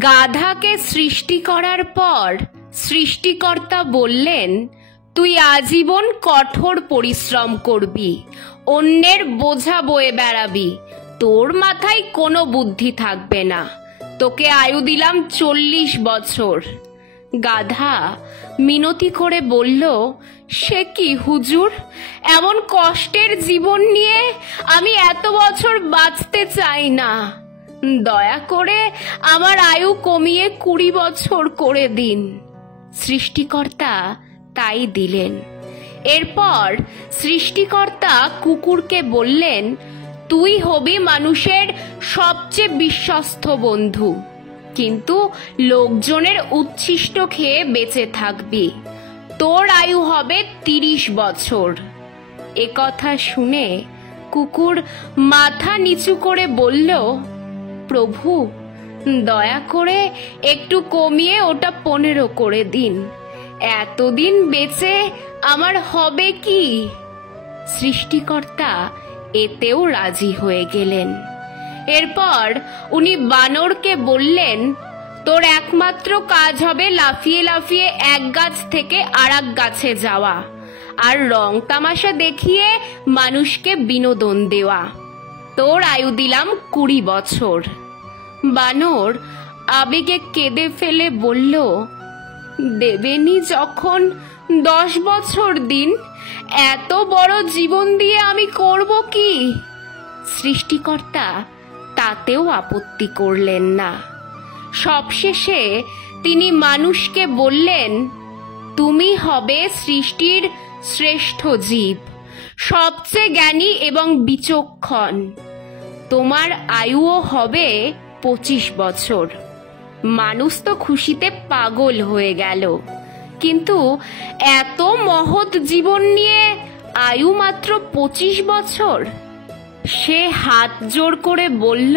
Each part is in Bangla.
গাধাকে সৃষ্টি করার পর সৃষ্টিকর্তা বললেন, তুই আজীবন কঠোর পরিশ্রম করবি, অন্যের বোঝা বয়ে বেড়াবি, তোর মাথায় কোনো বুদ্ধি থাকবে না, তোকে আয়ু দিলাম 40 বছর। গাধা মিনতি করে বলল, সে কি হুজুর, এমন কষ্টের জীবন নিয়ে আমি এত বছর বাঁচতে চাই না, দয়া করে আমার আয়ু কমিয়ে 20 বছর করে দিন। সৃষ্টিকর্তা তাই দিলেন। এরপর সৃষ্টিকর্তা কুকুরকে বললেন, তুই হবি মানুষের সবচেয়ে বিশ্বস্ত বন্ধু, কিন্তু লোকজনের উচ্ছিষ্ট খেয়ে বেঁচে থাকবি, তোর আয়ু হবে 30 বছর। এ কথা শুনে কুকুর মাথা নিচু করে বলল, প্রভু দয়া করে একটু কমিয়ে ওটা 15 করে দিন, এতদিন বেঁচে আমার হবে কি? সৃষ্টিকর্তা এতেও রাজি হয়ে গেলেন। এরপর উনি বানরকে বললেন, তোর একমাত্র কাজ হবে লাফিয়ে লাফিয়ে এক গাছ থেকে আরেক গাছে যাওয়া আর রং তামাশা দেখিয়ে মানুষকে বিনোদন দেওয়া, তোর আয়ু দিলাম 20 বছর। বানর আবেগে কেঁদে ফেলে বলল, দেবেনি যখন 10 বছর দিন, এত বড় জীবন দিয়ে আমি করব কি? সৃষ্টিকর্তা তাতেও আপত্তি করলেন না। সবশেষে তিনি মানুষকে বললেন, তুমি হবে সৃষ্টির শ্রেষ্ঠ জীব, সবচেয়ে জ্ঞানী এবং বিচক্ষণ, তোমার আয়ুও হবে 25 বছর। মানুষ তো খুশিতে পাগল হয়ে গেল, কিন্তু এত মহৎ জীবন নিয়ে আয়ু মাত্র 25 বছর। সে হাত জোড় করে বলল,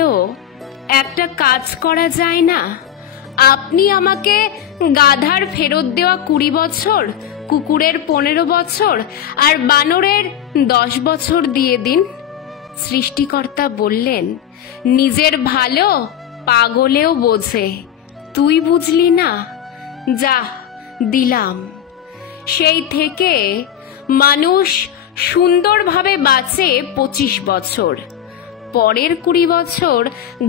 একটা কাজ করা যায় না? আপনি আমাকে গাধার ফেরত দেওয়া 20 বছর, কুকুরের 15 বছর আর বানরের 10 বছর দিয়ে দিন। সৃষ্টিকর্তা বললেন, নিজের ভালো পাগলেও বোঝে, তুই বুঝলি না, যা দিলাম। সেই থেকে মানুষ সুন্দরভাবে বাঁচে 25 বছর। পরের 20 বছর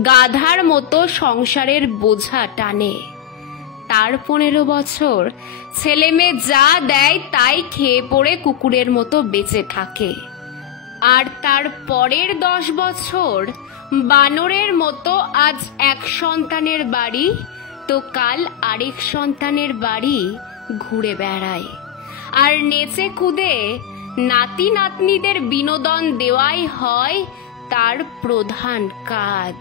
গাধার মতো সংসারের বোঝা টানে। তার 15 বছর ছেলে মেয়ে যা দেয় তাই খেয়ে পড়ে কুকুরের মতো বেঁচে থাকে। আর তার পরের 10 বছর বানরের মতো আজ এক সন্তানের বাড়ি তো কাল আরেক সন্তানের বাড়ি ঘুরে বেড়ায়, আর নেচে কুদে নাতি নাতনিদের বিনোদন দেওয়াই হয় তার প্রধান কাজ।